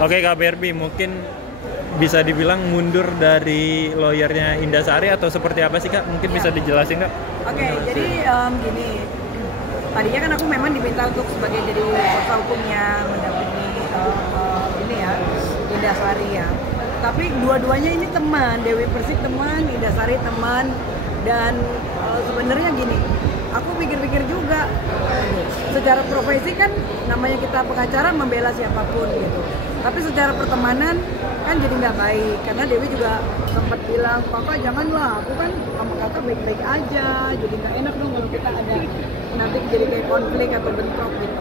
Oke Kak Berbi, mungkin bisa dibilang mundur dari lawyernya Indah Sari atau seperti apa sih Kak? Mungkin bisa dijelasin Kak? Oke, jadi gini, tadinya kan aku memang diminta untuk sebagai jadi kuasa hukumnya mendampingi ini ya, Indah Sari ya. Tapi dua-duanya ini teman, Dewi Persik teman, Indah Sari teman, dan sebenarnya gini, aku pikir-pikir juga, secara profesi kan namanya kita pengacara membela siapapun gitu. Tapi secara pertemanan kan jadi nggak baik, karena Dewi juga sempat bilang, Papa janganlah, aku kan sama kakak baik-baik aja, jadi nggak enak dong kalau kita ada nanti jadi kayak konflik atau bentrok gitu.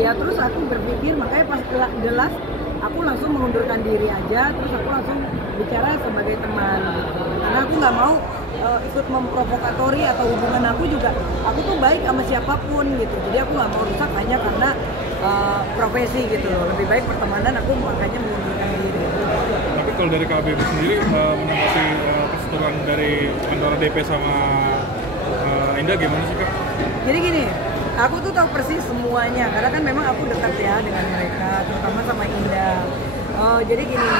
Ya terus aku berpikir, makanya pas jelas aku langsung mengundurkan diri aja, terus aku langsung bicara sebagai teman gitu. Karena aku nggak mau ikut memprovokatori atau hubungan aku juga, aku tuh baik sama siapapun gitu, jadi aku nggak mau rusak hanya karena profesi gitu loh. Lebih baik pertemanan, aku makanya mengundurkan diri. Tapi kalau dari KBB sendiri menanggapi kesetujuan dari antara DP sama Indah gimana sih Kak? Jadi gini, aku tuh tahu persis semuanya karena kan memang aku dekat ya dengan mereka, terutama sama Indah. Jadi gini,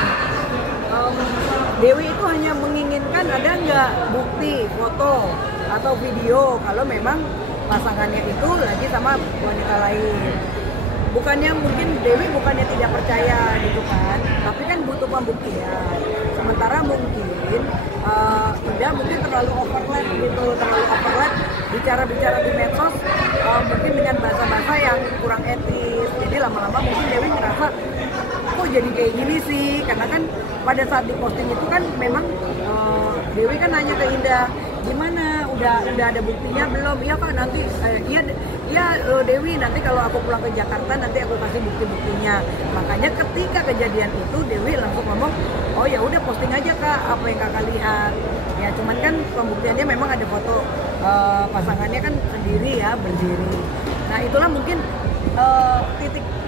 Dewi itu hanya menginginkan ada nggak bukti foto atau video kalau memang pasangannya itu lagi sama wanita lain. Bukannya mungkin Dewi bukannya tidak percaya gitu kan, tapi kan butuh pembuktian. Sementara mungkin Indah mungkin terlalu overlap gitu, terlalu overlap bicara-bicara di medsos mungkin dengan bahasa-bahasa yang kurang etis. Jadi lama-lama mungkin Dewi ngerasa kok jadi kayak gini sih, karena kan pada saat diposting itu kan memang Dewi kan nanya ke Indah, gimana udah ada buktinya belum? Iya Pak, nanti iya Dewi, nanti kalau aku pulang ke Jakarta nanti aku kasih bukti-buktinya. Makanya ketika kejadian itu Dewi langsung ngomong, oh ya udah posting aja Kak apa yang Kakak lihat. Ya cuman kan pembuktiannya memang ada foto pasangannya kan sendiri ya, berdiri. Nah itulah mungkin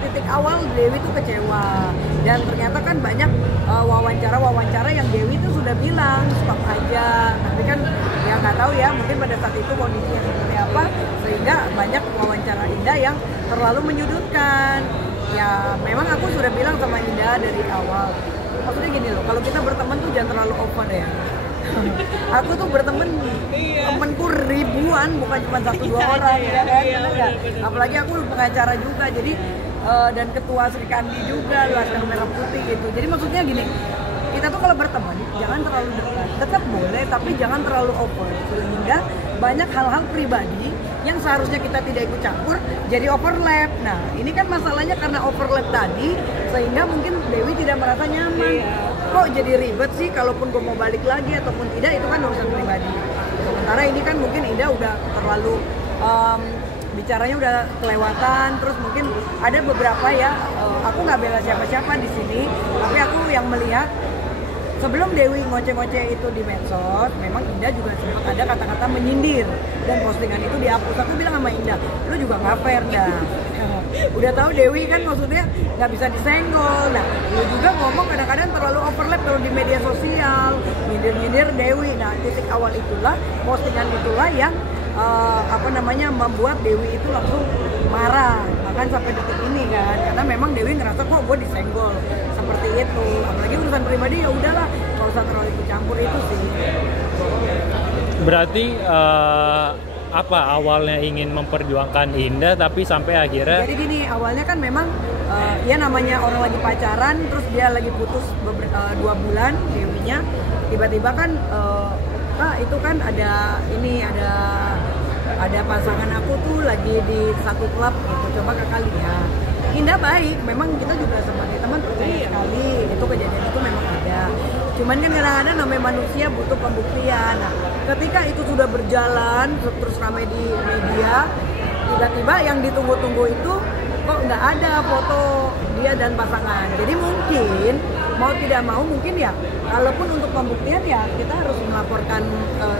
titik awal Dewi tuh kecewa, dan ternyata kan banyak wawancara yang Dewi tuh sudah bilang stop aja, tapi kan ya nggak tahu ya, mungkin pada saat itu kondisinya seperti apa sehingga banyak wawancara Indah yang terlalu menyudutkan. Ya memang aku sudah bilang sama Indah dari awal, maksudnya gini loh, kalau kita berteman tuh jangan terlalu over ya. Aku tuh berteman, temenku ribuan, bukan cuma 1-2 orang ya kan, apalagi aku pengacara juga, jadi dan ketua Sri Kandi juga, Laskar Merah Putih gitu. Jadi maksudnya gini, kita tuh kalau berteman jangan terlalu dekat, tetap boleh tapi jangan terlalu over, sehingga banyak hal-hal pribadi yang seharusnya kita tidak ikut campur jadi overlap. Nah ini kan masalahnya karena overlap tadi, sehingga mungkin Dewi tidak merasa nyaman. Kok jadi ribet sih, kalaupun gue mau balik lagi ataupun tidak itu kan urusan pribadi. Sementara ini kan mungkin Indah udah terlalu bicaranya udah kelewatan, terus mungkin ada beberapa ya, aku nggak bela siapa-siapa di sini, tapi aku yang melihat sebelum Dewi ngoceh-ngoceh itu di medsos, memang Indah juga sempat ada kata-kata menyindir dan postingan itu dihapus. Aku bilang sama Indah, lu juga nggak fair dah. Udah tahu Dewi kan maksudnya nggak bisa disenggol. Nah, lu juga ngomong kadang-kadang terlalu overlap kalau di media sosial, nyindir-nyindir Dewi. Nah, titik awal itulah, postingan itulah yang membuat Dewi itu langsung marah, bahkan sampai detik ini kan, karena memang Dewi ngerasa kok gue disenggol seperti itu. Apalagi urusan pribadi ya udahlah, kalau usah terlalu ikut campur itu sih. Berarti apa awalnya ingin memperjuangkan Indah tapi sampai akhirnya? Jadi gini, awalnya kan memang ya namanya orang lagi pacaran, terus dia lagi putus 2 bulan Dewinya, tiba-tiba kan Kak itu kan ada pasangan aku tuh lagi di satu klub gitu, coba Kakak lihat. Indah baik, memang kita juga sebagai teman percaya sekali itu kejadian itu memang ada. Cuman kan kadang-kadang namanya manusia butuh pembuktian. Nah, ketika itu sudah berjalan terus ramai di media, tiba-tiba yang ditunggu-tunggu itu kok nggak ada foto dia dan pasangan. Jadi mungkin mau tidak mau mungkin ya, kalaupun untuk pembuktian ya kita harus melaporkan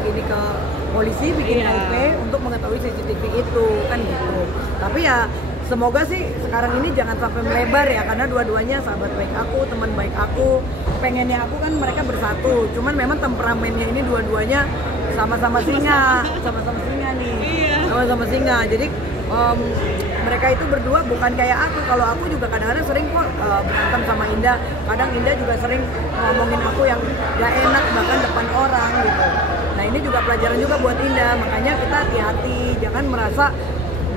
ini ke polisi, bikin KP untuk mengetahui CCTV itu kan gitu. Tapi ya semoga sih sekarang ini jangan sampai melebar ya, karena dua-duanya sahabat baik aku, teman baik aku. Pengennya aku kan mereka bersatu, cuman memang temperamennya ini dua-duanya sama-sama singa nih, sama-sama singa. Jadi mereka itu berdua bukan kayak aku. Kalau aku juga kadang-kadang sering kok berantem sama Indah. Kadang Indah juga sering ngomongin aku yang gak enak bahkan depan orang gitu. Nah ini juga pelajaran juga buat Indah. Makanya kita hati-hati, jangan merasa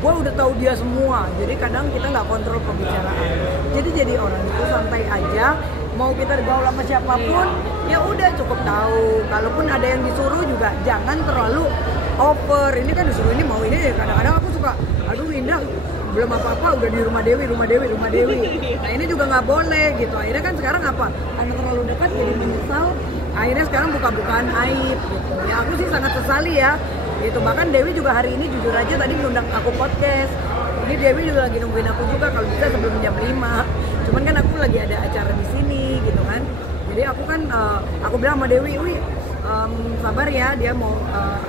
gue udah tahu dia semua. Jadi kadang kita nggak kontrol pembicaraan. Jadi orang itu santai aja. Mau kita gaul sama siapapun, ya udah cukup tahu. Kalaupun ada yang disuruh juga jangan terlalu over. Ini kan disuruh ini mau ini. Kadang-kadang aku suka, aduh Indah belum apa-apa udah di rumah Dewi. Nah ini juga nggak boleh gitu. Akhirnya kan sekarang apa? Karena terlalu dekat jadi menyesal. Akhirnya sekarang buka-bukaan aib gitu. Ya aku sih sangat sesali ya. Gitu. Bahkan Dewi juga hari ini jujur aja tadi ngundang aku podcast. Ini Dewi juga lagi nungguin aku juga kalau bisa sebelum jam 5. Cuman kan aku lagi ada acara di sini gitu kan. Jadi aku kan aku bilang sama Dewi, sabar ya, dia mau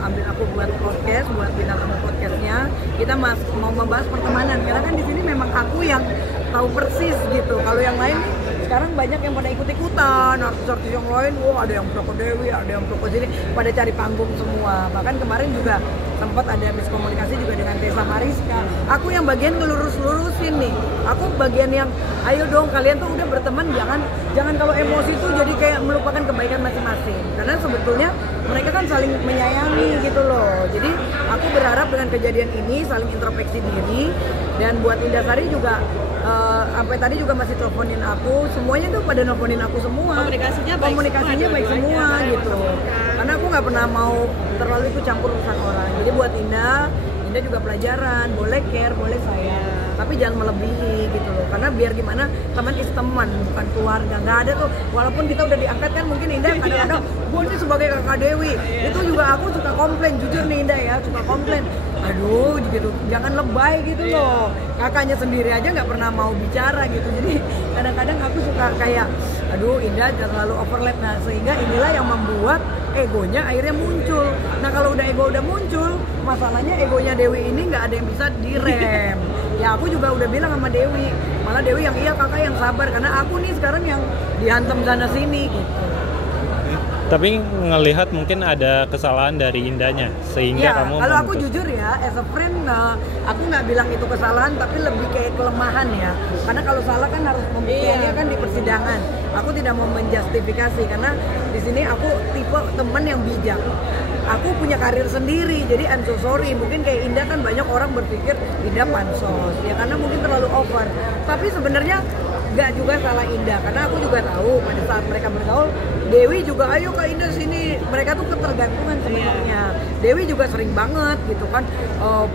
ambil aku buat podcast, buat bintang tamu podcastnya. Kita mau membahas pertemanan karena kan di sini memang aku yang tahu persis gitu. Kalau yang lain sekarang banyak yang pada ikut-ikutan, artis-artis yang lain, ada yang pro ke Dewi, ada yang pro ke sini, pada cari panggung semua. Bahkan kemarin juga sempat ada miskomunikasi juga dengan Tessa Mariska. Aku yang bagian ngelurus-lurusin nih. Aku bagian yang, ayo dong kalian tuh udah berteman, jangan kalau emosi tuh jadi kayak melupakan kebaikan masing-masing. Karena sebetulnya mereka kan saling menyayangi gitu loh. Jadi aku berharap dengan kejadian ini saling introspeksi diri. Dan buat Indah Sari juga sampai tadi juga masih teleponin aku, semuanya tuh pada nelponin aku semua. Komunikasinya baik semua gitu. Karena aku nggak pernah mau terlalu ikut campur urusan orang. Jadi buat Indah juga pelajaran, boleh care, boleh sayang, tapi jangan melebihi gitu loh. Karena biar gimana, teman is teman, bukan keluarga. Nggak ada tuh, walaupun kita udah diangkat kan mungkin Indah kadang-kadang, gue ini sebagai kakak Dewi, itu juga aku suka komplain, jujur nih Indah ya, suka komplain. Aduh gitu, jangan lebay gitu loh. Kakaknya sendiri aja nggak pernah mau bicara gitu. Jadi kadang-kadang aku suka kayak, aduh Indah jangan terlalu overlap. Nah sehingga inilah yang membuat egonya akhirnya muncul. Nah kalau udah ego udah muncul, masalahnya egonya Dewi ini nggak ada yang bisa direm. Ya aku juga udah bilang sama Dewi, malah Dewi yang iya kakak yang sabar, karena aku nih sekarang yang dihantam sana sini gitu. Tapi ngelihat mungkin ada kesalahan dari Indahnya sehingga ya, kamu kalau aku jujur ya, as a friend, aku nggak bilang itu kesalahan, tapi lebih kayak kelemahan ya. Karena kalau salah kan harus pembuktiannya kan di persidangan. Aku tidak mau menjustifikasi karena di sini aku tipe teman yang bijak. Aku punya karir sendiri, jadi I'm so sorry. Mungkin kayak Indah kan banyak orang berpikir Indah pansos, ya karena mungkin terlalu over. Tapi sebenarnya nggak juga salah Indah, karena aku juga tahu pada saat mereka bergaul, Dewi juga ayo Kak Indah sini. Mereka tuh ketergantungan sebenarnya. Dewi juga sering banget gitu kan.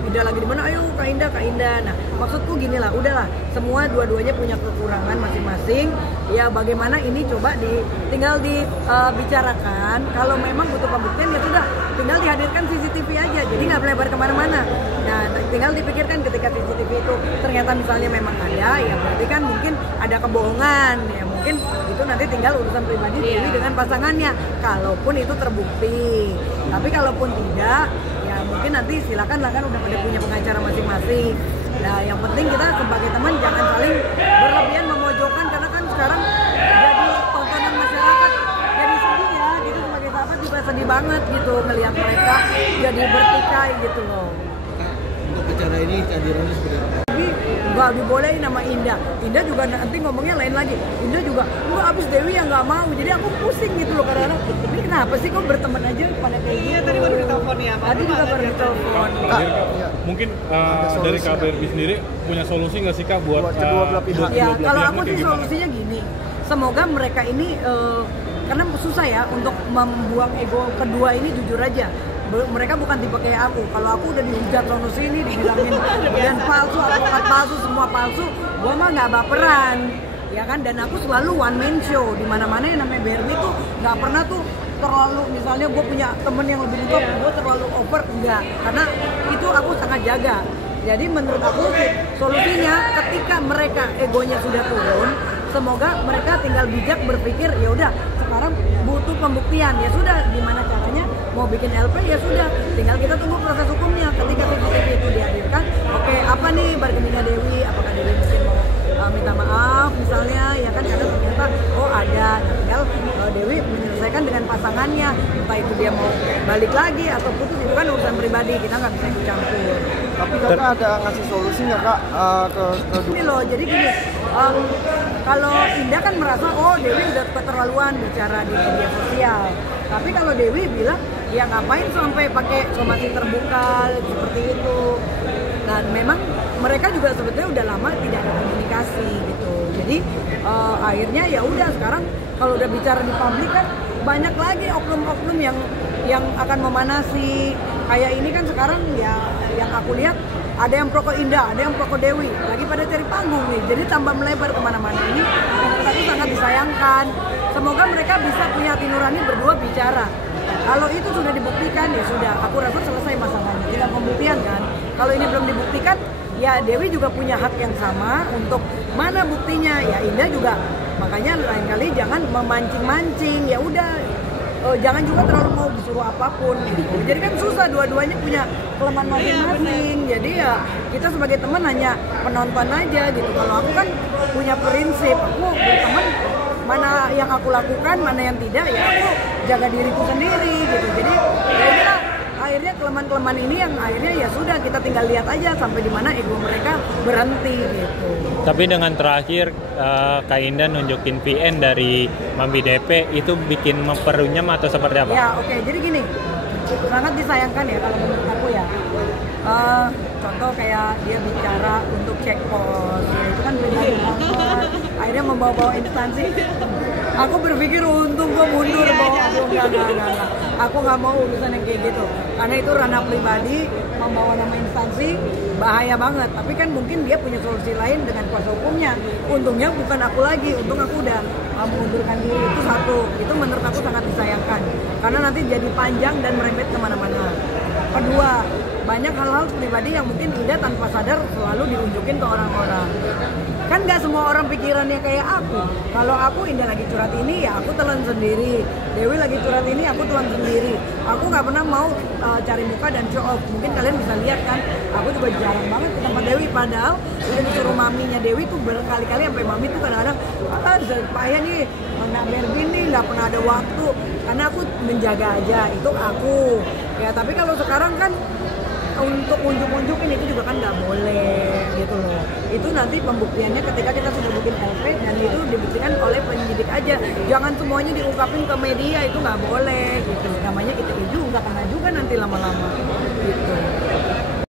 Indah lagi di mana? Ayo Kak Indah, Kak Indah. Nah, maksudku gini lah, udahlah. Semua dua-duanya punya kekurangan masing-masing. Ya bagaimana ini coba tinggal dibicarakan. Kalau memang butuh pembuktian ya sudah, tinggal dihadirkan CCTV aja. Jadi nggak melebar kemana-mana. Nah, tinggal dipikirkan ketika CCTV itu ternyata misalnya memang ada, ya berarti kan mungkin ada kebohongan. Ya mungkin itu nanti tinggal urusan pribadi Dewi dengan pasangannya. Kalaupun itu terbukti. Tapi kalaupun tidak, ya mungkin nanti silakan lah, kan udah pada punya pengacara masing-masing. Nah, yang penting kita sebagai teman jangan saling berlebihan memojokkan, karena kan sekarang jadi tontonan masyarakat jadi sedih ya. Gitu sebagai sahabat juga sedih banget gitu ngelihat mereka jadi bertikai gitu loh. Untuk acara ini kehadirannya seperti apa? Tapi nggak dibolehin sama Indah. Indah juga nanti ngomongnya lain lagi. Indah juga enggak, abis Dewi yang nggak mau. Jadi aku pusing gitu loh, karena ini kenapa sih kok berteman aja pada kayak gitu. Tadi baru ditelepon ya. Tadi juga baru ditelepon. Mungkin dari KBRI sendiri punya solusi nggak sih Kak buat kedua belah pihak? Ya, kalau aku sih solusinya gini. Semoga mereka ini karena susah ya untuk membuang ego kedua ini, jujur aja. Mereka bukan tipe kayak aku. Kalau aku udah dihujat sono sini, dibilangin dan palsu, advokat palsu, semua palsu, gua mah nggak baperan, ya kan? Dan aku selalu one man show. Di mana-mana yang namanya BRB tuh nggak pernah tuh terlalu, misalnya gue punya temen yang lebih top, gue terlalu over, enggak. Karena itu aku sangat jaga. Jadi menurut aku solusinya ketika mereka egonya sudah turun, semoga mereka tinggal bijak berpikir, ya udah sekarang butuh pembuktian, ya sudah gimana caranya mau bikin LP, ya sudah tinggal kita tunggu proses hukumnya. Ketika CCTV itu dihadirkan, oke, apa nih bargainnya Dewi, apakah Dewi mungkin mau minta maaf misalnya, ya kan, karena ternyata oh ada, nah, tinggal Dewi menyelesaikan diselesaikan dengan pasangannya, entah itu dia mau balik lagi atau putus, itu kan urusan pribadi, kita nggak bisa ikut campur. Tapi kakak ada ngasih solusi nggak kak ke Ini loh, jadi gini, kalau Indah kan merasa oh Dewi udah keterlaluan bicara di media sosial, tapi kalau Dewi bilang ya ngapain sampai pakai somasi terbuka seperti itu. Dan memang mereka juga sebetulnya udah lama tidak ada komunikasi gitu. Jadi akhirnya ya udah sekarang kalau udah bicara di publik kan banyak lagi oknum-oknum yang akan memanasi. Kayak ini kan sekarang ya yang aku lihat ada yang pro ke Indah, ada yang pro ke Dewi, lagi pada cari panggung nih. Jadi tambah melebar kemana-mana. Ini menurut aku sangat disayangkan. Semoga mereka bisa punya hati nurani berdua bicara. Kalau itu sudah dibuktikan ya sudah, aku rasa selesai masalahnya. Tinggal pembuktian kan. Kalau ini belum dibuktikan, ya Dewi juga punya hak yang sama untuk mana buktinya. Ya Indah juga, makanya lain kali jangan memancing-mancing. Ya udah, jangan juga terlalu mau disuruh apapun gitu. Jadi kan susah, dua-duanya punya kelemahan masing-masing. Jadi ya kita sebagai teman hanya penonton aja gitu. Kalau aku kan punya prinsip, aku berteman mana yang aku lakukan, mana yang tidak, ya aku jaga diriku sendiri gitu. Jadi ya inilah akhirnya kelemahan-kelemahan ini yang akhirnya ya sudah kita tinggal lihat aja sampai di mana ego mereka berhenti gitu. Tapi dengan terakhir Kak Indah nunjukin VN dari Mami DP itu bikin memperunyam atau seperti apa? Ya oke, jadi gini, sangat disayangkan ya kalau menurut aku ya. Contoh kayak dia bicara untuk cek pos, ya itu kan pribadi kantor, akhirnya membawa-bawa instansi. Aku berpikir untung gue mundur, enggak. Aku nggak mau urusan yang kayak gitu, karena itu ranah pribadi, membawa nama instansi bahaya banget. Tapi kan mungkin dia punya solusi lain dengan kuasa hukumnya. Untungnya bukan aku lagi, untung aku udah mengundurkan diri. Itu satu, itu menurut aku sangat disayangkan, karena nanti jadi panjang dan merembet kemana-mana. Kedua, banyak hal-hal pribadi yang mungkin Indah tanpa sadar selalu diunjukin ke orang-orang. Kan nggak semua orang pikirannya kayak aku. Kalau aku Indah lagi curhat ini ya aku telan sendiri. Dewi lagi curhat ini aku telan sendiri. Aku nggak pernah mau cari muka dan show off. Mungkin kalian bisa lihat kan, aku juga jarang banget ke tempat Dewi. Padahal udah disuruh maminya Dewi tuh berkali-kali sampai mami tuh kadang-kadang payah nih nggak begini, nggak pernah ada waktu. Karena aku menjaga aja, itu aku. Ya tapi kalau sekarang kan untuk unjuk-unjukin itu juga kan nggak boleh gitu loh. Itu nanti pembuktiannya ketika kita sudah bikin LP dan itu dibuktikan oleh penyidik aja. Jangan semuanya diungkapin ke media, itu nggak boleh gitu. Namanya ITE juga nggak kena juga nanti lama-lama gitu.